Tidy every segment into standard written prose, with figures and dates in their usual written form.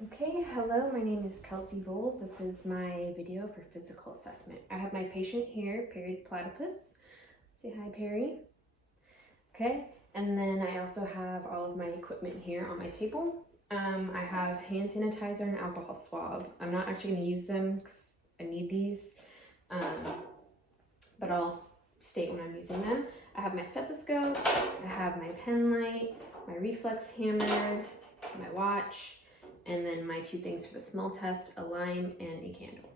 Okay, hello, my name is Kelsey Voles. This is my video for physical assessment. I have my patient here, Perry Platypus. Say hi, Perry. Okay, and then I also have all of my equipment here on my table. I have hand sanitizer and alcohol swab. I'm not actually going to use them because I need these, but I'll state when I'm using them. I have my stethoscope, I have my pen light, my reflex hammer, my watch, and then my two things for the smell test, a lime and a candle.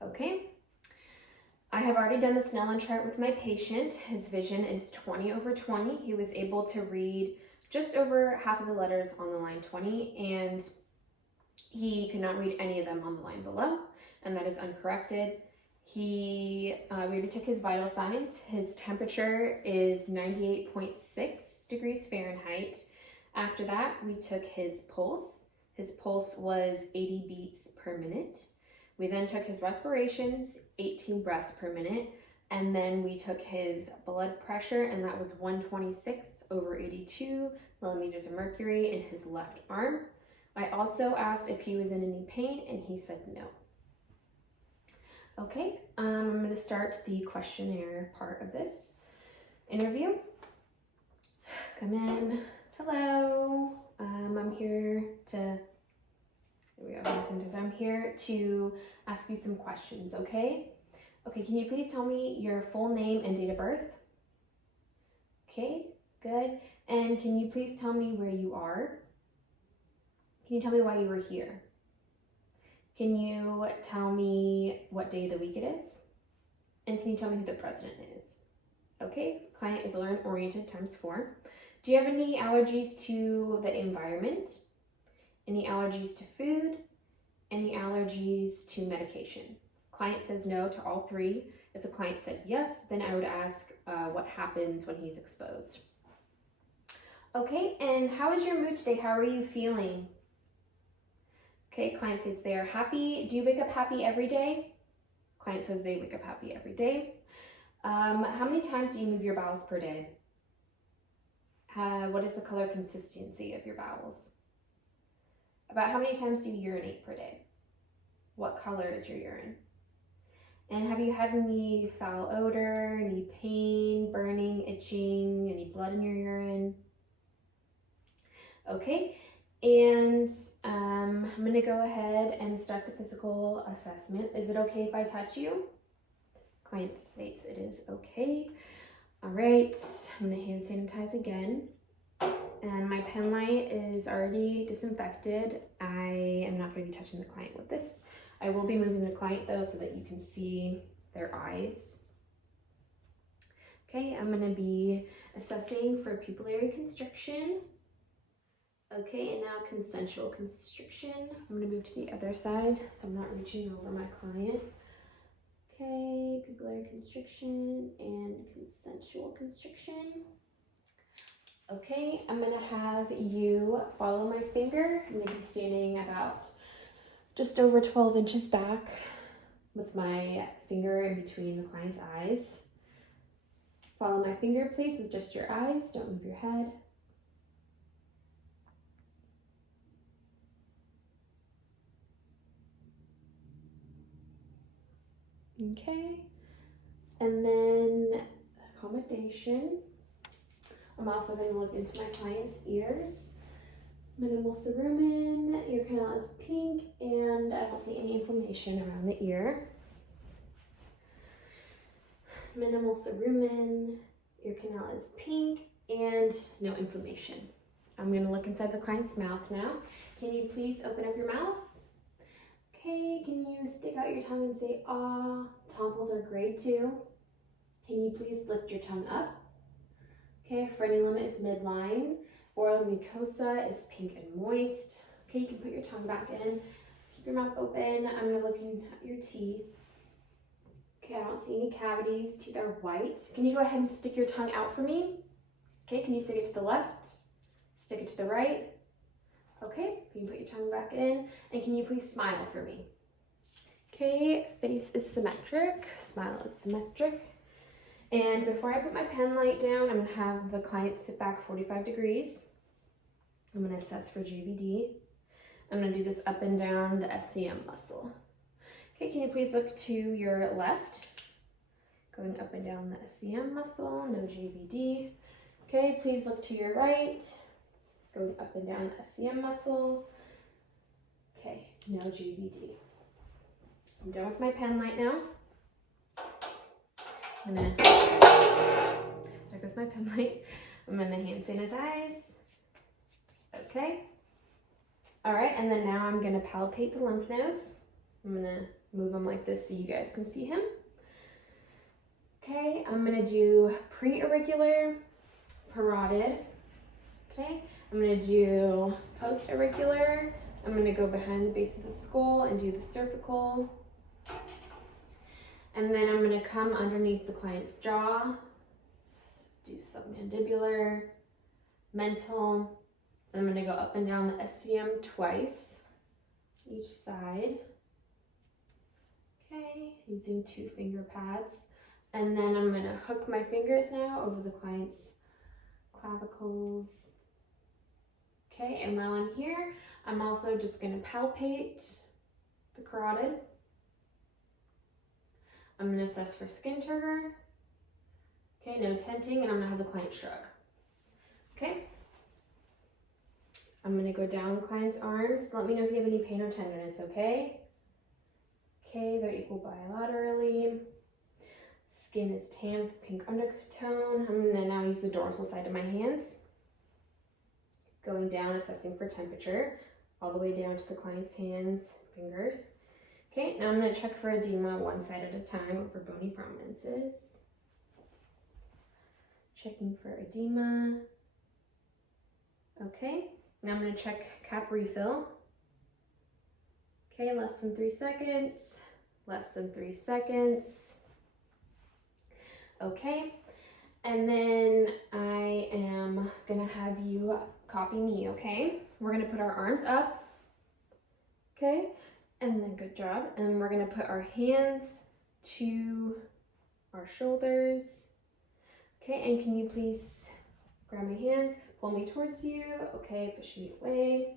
Okay, I have already done the Snellen chart with my patient. His vision is 20/20. He was able to read just over half of the letters on the line 20, and he could not read any of them on the line below, and that is uncorrected. We already took his vital signs. His temperature is 98.6 degrees Fahrenheit. After that, we took his pulse. His pulse was 80 beats per minute. We then took his respirations, 18 breaths per minute, and then we took his blood pressure, and that was 126/82 millimeters of mercury in his left arm. I also asked if he was in any pain, and he said no. Okay, I'm going to start the questionnaire part of this interview. Come in. Hello. I'm here to, there we go, I'm here to ask you some questions, okay? Okay, can you please tell me your full name and date of birth? Okay, good. And can you please tell me where you are? Can you tell me why you were here? Can you tell me what day of the week it is? And can you tell me who the president is? Okay, client is learn-oriented ×4. Do you have any allergies to the environment? Any allergies to food? Any allergies to medication? Client says no to all three. If the client said yes, then I would ask what happens when he's exposed. Okay, and how is your mood today? How are you feeling? Okay, client says they are happy. Do you wake up happy every day? Client says they wake up happy every day. How many times do you move your bowels per day? What is the color consistency of your bowels? About how many times do you urinate per day? What color is your urine? And have you had any foul odor, any pain, burning, itching, any blood in your urine? Okay, and I'm gonna go ahead and start the physical assessment. Is it okay if I touch you? Client states it is okay. All right, I'm gonna hand sanitize again. And my pen light is already disinfected. I am not gonna be touching the client with this. I will be moving the client though so that you can see their eyes. Okay, I'm gonna be assessing for pupillary constriction. Okay, and now consensual constriction. I'm gonna move to the other side so I'm not reaching over my client. Okay, pupillary constriction and consensual constriction. Okay, I'm gonna have you follow my finger. I'm gonna be standing about just over 12 inches back with my finger in between the client's eyes. Follow my finger, please, with just your eyes. Don't move your head. Okay, and then accommodation. I'm also going to look into my client's ears. Minimal cerumen, ear canal is pink, and I don't see any inflammation around the ear. Minimal cerumen, ear canal is pink, and no inflammation. I'm going to look inside the client's mouth now. Can you please open up your mouth? Okay, can you stick out your tongue and say ah? Tonsils are grade 2. Can you please lift your tongue up? Okay, frenulum is midline. Oral mucosa is pink and moist. Okay, you can put your tongue back in. Keep your mouth open. I'm gonna look at your teeth. Okay, I don't see any cavities. Teeth are white. Can you go ahead and stick your tongue out for me? Okay, can you stick it to the left? Stick it to the right? Okay, you can put your tongue back in. And can you please smile for me? Okay, face is symmetric. Smile is symmetric. And before I put my pen light down, I'm gonna have the client sit back 45 degrees. I'm gonna assess for JVD. I'm gonna do this up and down the SCM muscle. Okay, can you please look to your left? Going up and down the SCM muscle, no JVD. Okay, please look to your right. Going up and down the SCM muscle. Okay, no JVD. I'm done with my pen light now. There goes my pen light. I'm gonna hand sanitize. Okay. All right, and then now I'm gonna palpate the lymph nodes. I'm gonna move them like this so you guys can see him. Okay, I'm gonna do pre-auricular, parotid. Okay, I'm gonna do post-auricular. I'm gonna go behind the base of the skull and do the cervical. And then I'm gonna come underneath the client's jaw, do submandibular, mental. I'm gonna go up and down the SCM twice, each side. Okay, using 2 finger pads. And then I'm gonna hook my fingers now over the client's clavicles. Okay, and while I'm here, I'm also just gonna palpate the carotid. I'm gonna assess for skin turgor. Okay, no tenting, and I'm gonna have the client shrug. Okay. I'm gonna go down the client's arms. Let me know if you have any pain or tenderness, okay? Okay, they're equal bilaterally. Skin is tan with pink undertone. I'm gonna now use the dorsal side of my hands. Going down, assessing for temperature, all the way down to the client's hands, fingers. Okay, now I'm gonna check for edema one side at a time over bony prominences. Checking for edema. Okay, now I'm gonna check cap refill. Okay, less than 3 seconds, less than 3 seconds. Okay, and then I am gonna have you copy me, okay? We're gonna put our arms up, okay? And then good job. And we're gonna put our hands to our shoulders. Okay, and can you please grab my hands, pull me towards you, okay, push me away.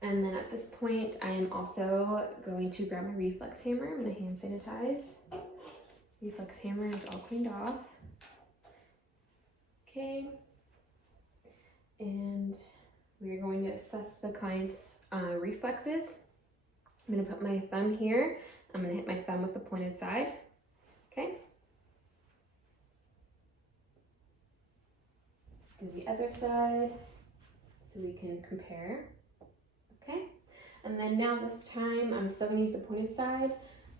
And then at this point, I am also going to grab my reflex hammer. I'm gonna hand sanitize. Reflex hammer is all cleaned off. Okay. And we're going to assess the client's reflexes. I'm gonna put my thumb here. I'm gonna hit my thumb with the pointed side. Okay. Do the other side so we can compare. Okay. And then now this time, I'm still gonna use the pointed side.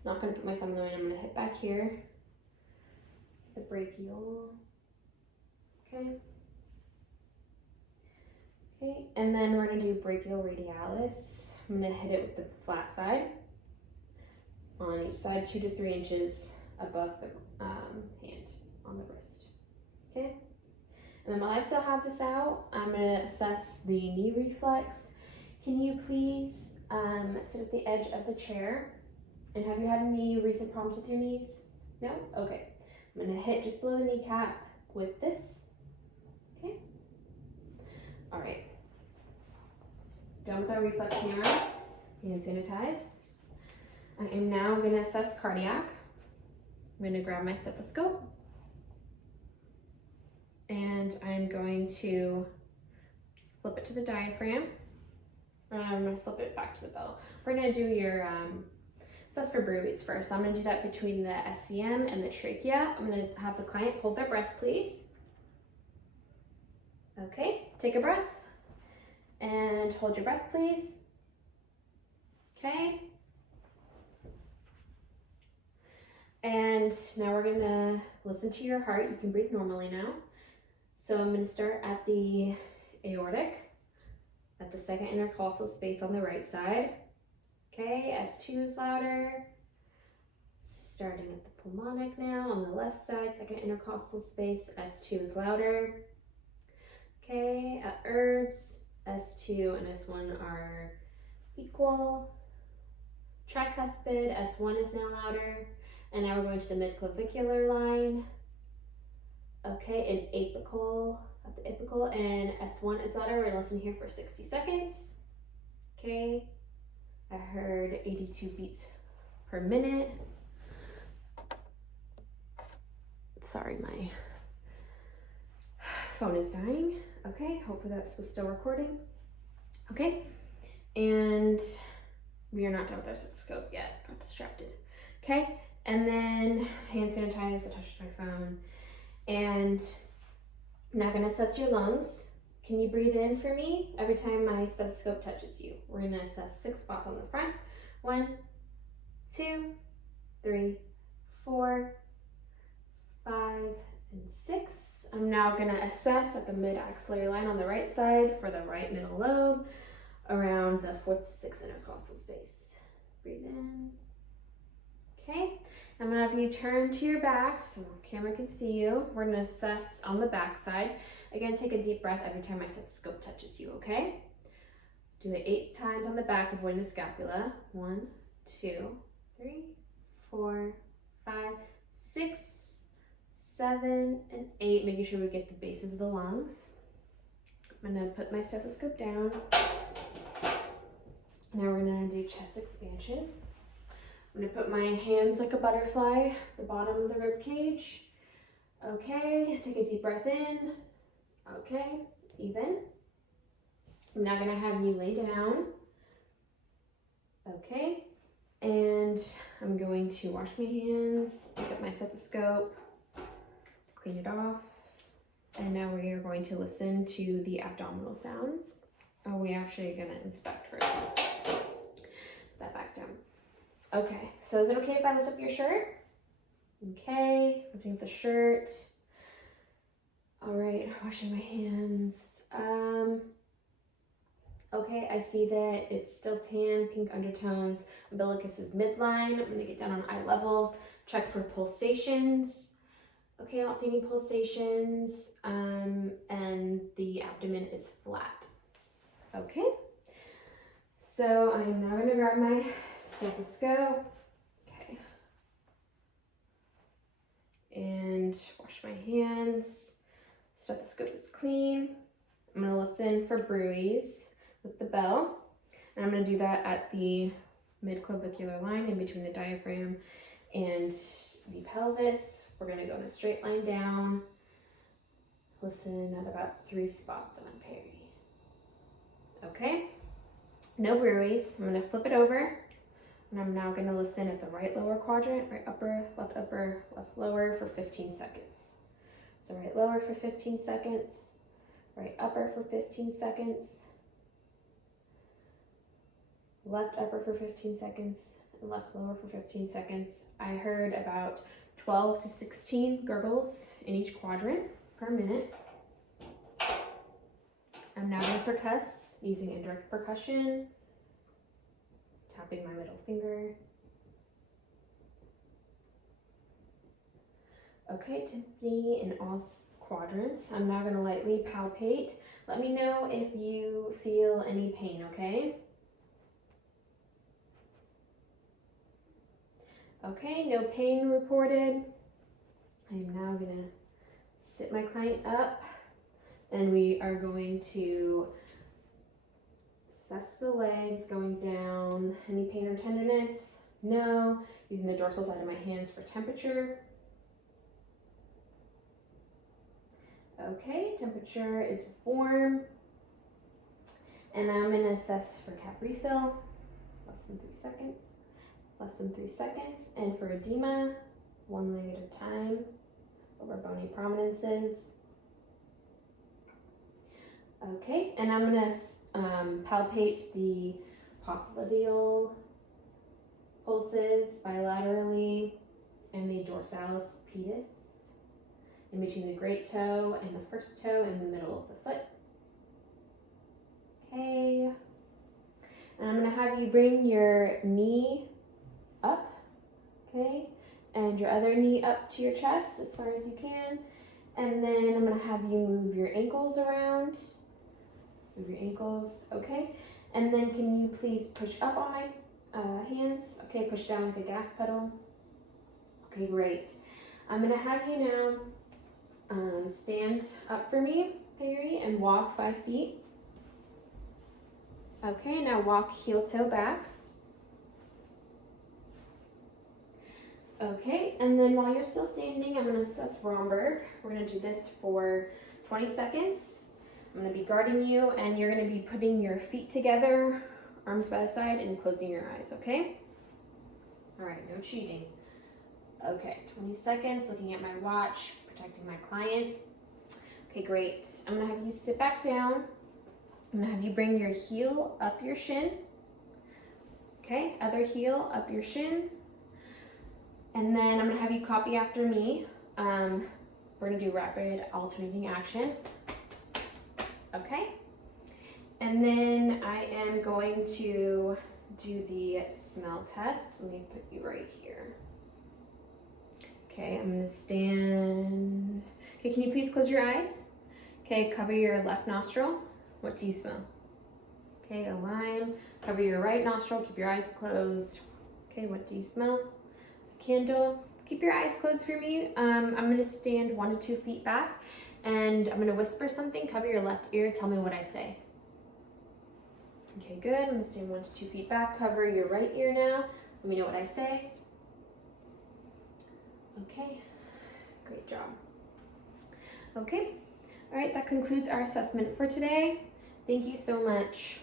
Not gonna put my thumb in the way. I'm gonna hit back here. The brachial. Okay. Okay, and then we're gonna do brachial radialis. I'm gonna hit it with the flat side on each side, 2 to 3 inches above the hand on the wrist. Okay, and then while I still have this out, I'm gonna assess the knee reflex. Can you please sit at the edge of the chair? And have you had any recent problems with your knees? No? Okay. I'm gonna hit just below the kneecap with this. Okay. All right. Done with our reflex hammer. Hand sanitize. I am now gonna assess cardiac. I'm gonna grab my stethoscope. And I'm going to flip it to the diaphragm. I'm gonna flip it back to the bellow. We're gonna do your assess for bruise first. So I'm gonna do that between the SCM and the trachea. I'm gonna have the client hold their breath, please. Okay, take a breath. And hold your breath, please. Okay. And now we're gonna listen to your heart. You can breathe normally now. So I'm gonna start at the aortic, at the second intercostal space on the right side. Okay, S2 is louder. Starting at the pulmonic now on the left side, second intercostal space, S2 is louder. Okay, at ERDS, S2 and S1 are equal. Tricuspid, S1 is now louder. And now we're going to the midclavicular line. Okay, and apical, at the apical, and S1 is louder. We're gonna listen here for 60 seconds. Okay, I heard 82 beats per minute. Sorry, my phone is dying. Okay, hopefully that's still recording. Okay, and we are not done with our stethoscope yet. Got distracted. Okay, and then hand sanitize. I touched my phone. And I'm now gonna assess your lungs. Can you breathe in for me every time my stethoscope touches you? We're gonna assess 6 spots on the front. 1, 2, 3, 4, 5, and 6. I'm now gonna assess at the mid-axillary line on the right side for the right middle lobe, around the 4th to 6th intercostal space. Breathe in. Okay, I'm gonna have you turn to your back so the camera can see you. We're gonna assess on the back side. Again, take a deep breath every time my stethoscope touches you, okay? Do it 8 times on the back, avoiding the scapula. 1, 2, 3, 4, 5, 6, 7, and 8, making sure we get the bases of the lungs. I'm gonna put my stethoscope down. Now we're gonna do chest expansion. I'm gonna put my hands like a butterfly at the bottom of the rib cage. Okay, take a deep breath in. Okay, even. I'm now gonna have you lay down. Okay, and I'm going to wash my hands, pick up my stethoscope, clean it off, and now we are going to listen to the abdominal sounds. Oh, we're actually gonna inspect first. Put that back down. Okay, so is it okay if I lift up your shirt? Okay, lifting up the shirt. All right, washing my hands. Okay, I see that it's still tan, pink undertones. Umbilicus is midline. I'm gonna get down on eye level, check for pulsations. Okay, I don't see any pulsations, and the abdomen is flat. Okay, so I'm now gonna grab my stethoscope. Okay, and wash my hands. Stethoscope is clean. I'm gonna listen for bruits with the bell, and I'm gonna do that at the mid-clavicular line in between the diaphragm and the pelvis. We're gonna go in a straight line down. Listen at about 3 spots on peri. Okay, no bruits. I'm gonna flip it over, and I'm now gonna listen at the right lower quadrant, right upper, left lower for 15 seconds. So right lower for 15 seconds, right upper for 15 seconds, left upper for 15 seconds, and left lower for 15 seconds. I heard about 12 to 16 gurgles in each quadrant per minute. I'm now going to percuss using indirect percussion, tapping my middle finger. Okay, tympani in all quadrants. I'm now going to lightly palpate. Let me know if you feel any pain, okay? Okay, no pain reported. I'm now going to sit my client up, and we are going to assess the legs going down. Any pain or tenderness? No. Using the dorsal side of my hands for temperature. Okay, temperature is warm. And I'm going to assess for cap refill, less than 3 seconds. Less than 3 seconds. And for edema, 1 leg at a time over bony prominences. Okay, and I'm going to palpate the popliteal pulses bilaterally and the dorsalis pedis in between the great toe and the first toe in the middle of the foot. Okay, and I'm going to have you bring your knee up, okay, and your other knee up to your chest as far as you can. And then I'm going to have you move your ankles around. Move your ankles, okay? And then can you please push up on my hands? Okay, push down like a gas pedal. Okay, great. I'm going to have you now stand up for me, Peri, and walk 5 feet. Okay, now walk heel toe back. Okay, and then while you're still standing, I'm going to assess Romberg. We're going to do this for 20 seconds. I'm going to be guarding you, and you're going to be putting your feet together, arms by the side, and closing your eyes, okay? All right, no cheating. Okay, 20 seconds, looking at my watch, protecting my client. Okay, great. I'm going to have you sit back down. I'm going to have you bring your heel up your shin. Okay, other heel up your shin. And then I'm going to have you copy after me. We're going to do rapid alternating action. Okay. And then I am going to do the smell test. Let me put you right here. Okay, I'm going to stand. Okay, can you please close your eyes? Okay, cover your left nostril. What do you smell? Okay, a lime. Cover your right nostril. Keep your eyes closed. Okay, what do you smell? Candle. Keep your eyes closed for me. I'm going to stand 1 to 2 feet back, and I'm going to whisper something. Cover your left ear. Tell me what I say. Okay, good. I'm going to stand 1 to 2 feet back. Cover your right ear now. Let me know what I say. Okay, great job. Okay, all right, that concludes our assessment for today. Thank you so much.